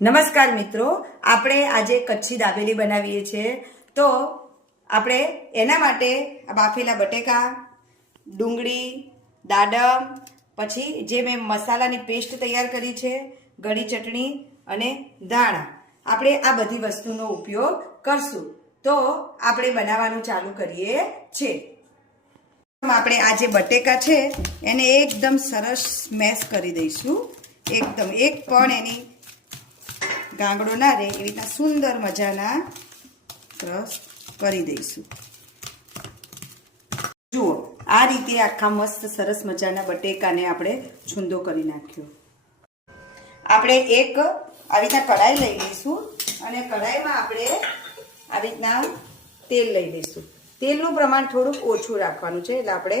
નમસ્કાર મિત્રો, આપણે આજે કચ્છી દાબેલી બનાવીએ છીએ. તો આપણે એના માટે બાફેલા બટેકા, ડુંગળી, દાડમ, પછી જે મેં મસાલાની પેસ્ટ તૈયાર કરી છે, ગળી ચટણી અને ધાણા, આપણે આ બધી વસ્તુનો ઉપયોગ કરશું. તો આપણે બનાવવાનું ચાલુ કરીએ છીએ. આપણે આ જે બટેકા છે એને એકદમ સરસ સ્મેશ કરી દઈશું. એકદમ એક પણ એની ગાંગડો ના રહે એવી રીતના સુંદર મજાના ક્રશ કરી દઈશું. જુઓ, આ રીતે આખા મસ્ત સરસ મજાના બટેકાને આપણે છૂંદો કરી નાખ્યો. આપણે એક આવી રીતના કઢાઈ લઈ લઈશું અને કઢાઈમાં આપણે આવી રીતના તેલ લઈ લઈશું. તેલનું પ્રમાણ થોડુંક ઓછું રાખવાનું છે, એટલે આપણે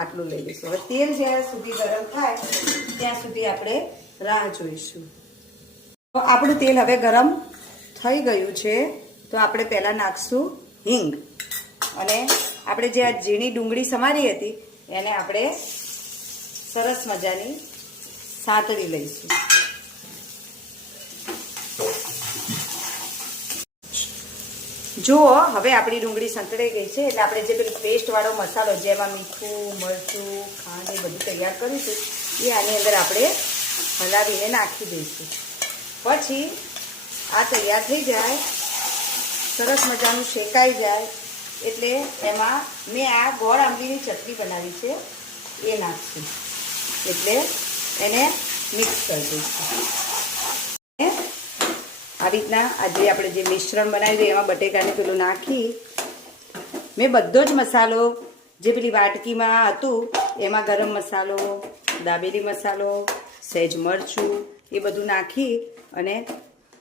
આટલું લઈ લઈશું. હવે તેલ જ્યાં સુધી ગરમ થાય ત્યાં સુધી આપણે રાહ જોઈશું. તો આપણું તેલ હવે ગરમ થઈ ગયું છે. તો આપણે પહેલાં નાખશું હિંગ, અને આપણે જે આ ઝીણી ડુંગળી સમારી હતી એને આપણે સરસ મજાની સાંતળી લઈશું. જુઓ, હવે આપણી ડુંગળી સંતળાઈ ગઈ છે, એટલે આપણે જે પેલું પેસ્ટવાળો મસાલો જેમાં મીઠું, મરચું, ખાંડ એ બધું તૈયાર કરીશું એ આની અંદર આપણે હલાવીને નાખી દઈશું. પછી આ તૈયાર થઈ જાય, સરસ મજાનું શેકાઈ જાય એટલે એમાં મેં આ ગોળ આંબલીની ચટણી બનાવી છે એ નાખશું. એટલે એને મિક્સ કરી દઈશું. આવી રીતના આજે આપણે જે મિશ્રણ બનાવ્યું એમાં બટેકાને પેલું નાખી મેં બધો જ મસાલો જે પેલી વાટકીમાં હતું એમાં ગરમ મસાલો, દાબેલી મસાલો, સહેજ મરચું એ બધું નાખી અને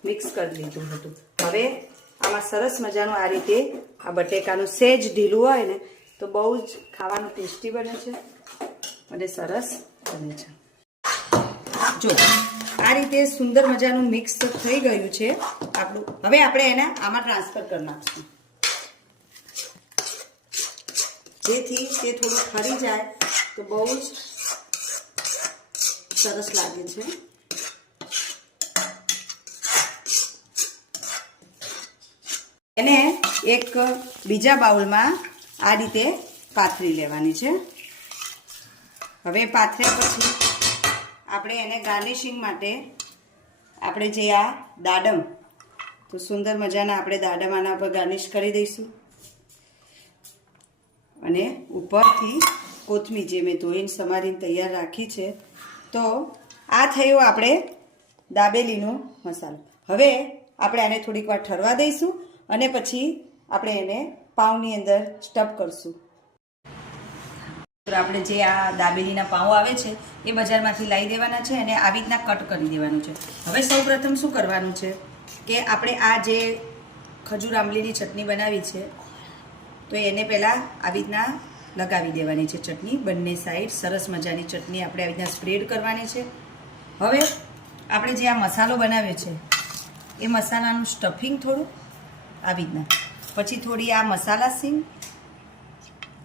મિક્સ કરી લીધું હતું. હવે આમાં સરસ મજાનું આ રીતે આ બટેકાનું સહેજ ઢીલું હોય ને તો બહુ જ ખાવાનું ટેસ્ટી બને છે અને સરસ બને છે. જો આ રીતે સુંદર મજાનું મિક્સ થઈ ગયું છે આપણું. હવે આપણે એને આમાં ટ્રાન્સફર કરી નાખશું, જેથી તે થોડું ફરી જાય તો બહુ જ સરસ લાગે છે. એને એક બીજા બાઉલમાં આ રીતે પાથરી લેવાની છે. હવે પાથર્યા પછી આપણે એને ગાર્નિશિંગ માટે આપણે જે આ દાડમ, તો સુંદર મજાના આપણે દાડમ આના ઉપર ગાર્નિશ કરી દઈશું. અને ઉપરથી કોથમીર જે મેં ધોઈને સમારીને તૈયાર રાખી છે. તો આ થયો આપણે દાબેલીનો મસાલો. હવે આપણે આને થોડીક વાર ઠરવા દઈશું અને પછી આપણે એને પાઉંની અંદર સ્ટફ કરશું. આપણે જે આ દાબેલીના પાઉં આવે છે એ બજારમાંથી લાવી દેવાના છે અને આવી રીતના કટ કરી દેવાનું છે. હવે સૌ પ્રથમ શું કરવાનું છે કે આપણે આ જે ખજૂર આંબલીની ચટણી બનાવી છે તો એને પહેલાં આવી રીતના લગાવી દેવાની છે ચટણી બંને સાઈડ. સરસ મજાની ચટણી આપણે આવી રીતના સ્પ્રેડ કરવાની છે. હવે આપણે જે આ મસાલો બનાવ્યો છે એ મસાલાનું સ્ટફિંગ થોડું આવી રીતના, પછી થોડી આ મસાલા સીંગ,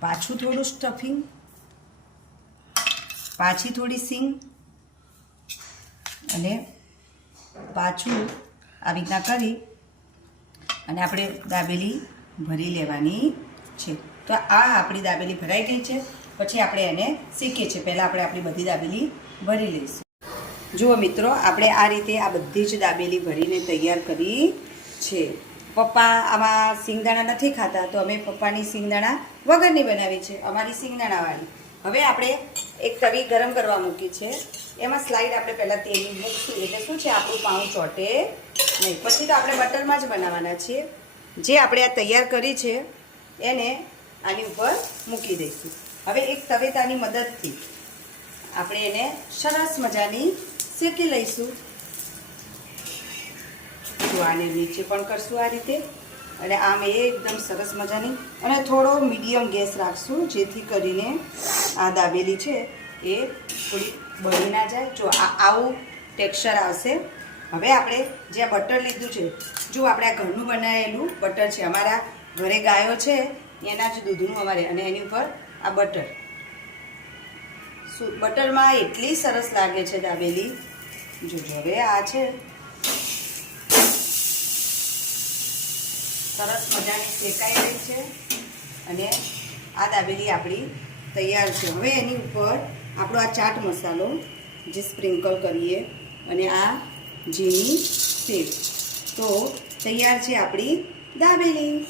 પાછું થોડું સ્ટફિંગ, પાછી થોડી સીંગ અને પાછું આવી રીતના કરી અને આપણે દાબેલી ભરી લેવાની છે. તો આ આપણી દાબેલી ભરાઈ ગઈ છે. પછી આપણે એને શેકીએ છીએ. પહેલાં આપણે આપણી બધી દાબેલી ભરી લઈશું. જુઓ મિત્રો, આપણે આ રીતે આ બધી જ દાબેલી ભરીને તૈયાર કરી છે. પપ્પા આમાં સિંગદાણા નથી ખાતા, તો અમે પપ્પાની સિંગદાણા વગરની બનાવી છે, અમારી સિંગદાણાવાળી. હવે આપણે એક તવી ગરમ કરવા મૂકી છે, એમાં સ્લાઇડ આપણે પહેલાં તેલની મૂકશું એટલે શું છે આપણું પાઉં ચોટે નહીં. પછી તો આપણે બટરમાં જ બનાવવાના છીએ. જે આપણે આ તૈયાર કરી છે એને આની ઉપર મૂકી દઈશું. હવે એક તવેતાની મદદથી આપણે એને સરસ મજાની શેકી લઈશું. તો આને નીચે પણ કરશું આ રીતે, અને આમ એકદમ સરસ મજાની, અને થોડો મીડિયમ ગેસ રાખશું જેથી કરીને આ દાબેલી છે એ થોડી બળી ના જાય. જો આવું ટેક્સચર આવશે. હવે આપણે જે આ બટર લીધું છે, જો આપણે આ ઘરનું બનાવેલું બટર છે, અમારા ઘરે ગાયો છે એના જ દૂધનું અમારે, અને એની ઉપર આ બટર, બટરમાં એટલી સરસ લાગે છે દાબેલી. જોજો હવે આ છે સરસ મજાની શેકાઈ રહી છે અને આ દાબેલી આપણી તૈયાર છે. હવે એની ઉપર આપણો આ ચાટ મસાલો જે સ્પ્રિંકલ કરીએ અને આ ઝીણી સેવ. તો તૈયાર છે આપણી દાબેલી.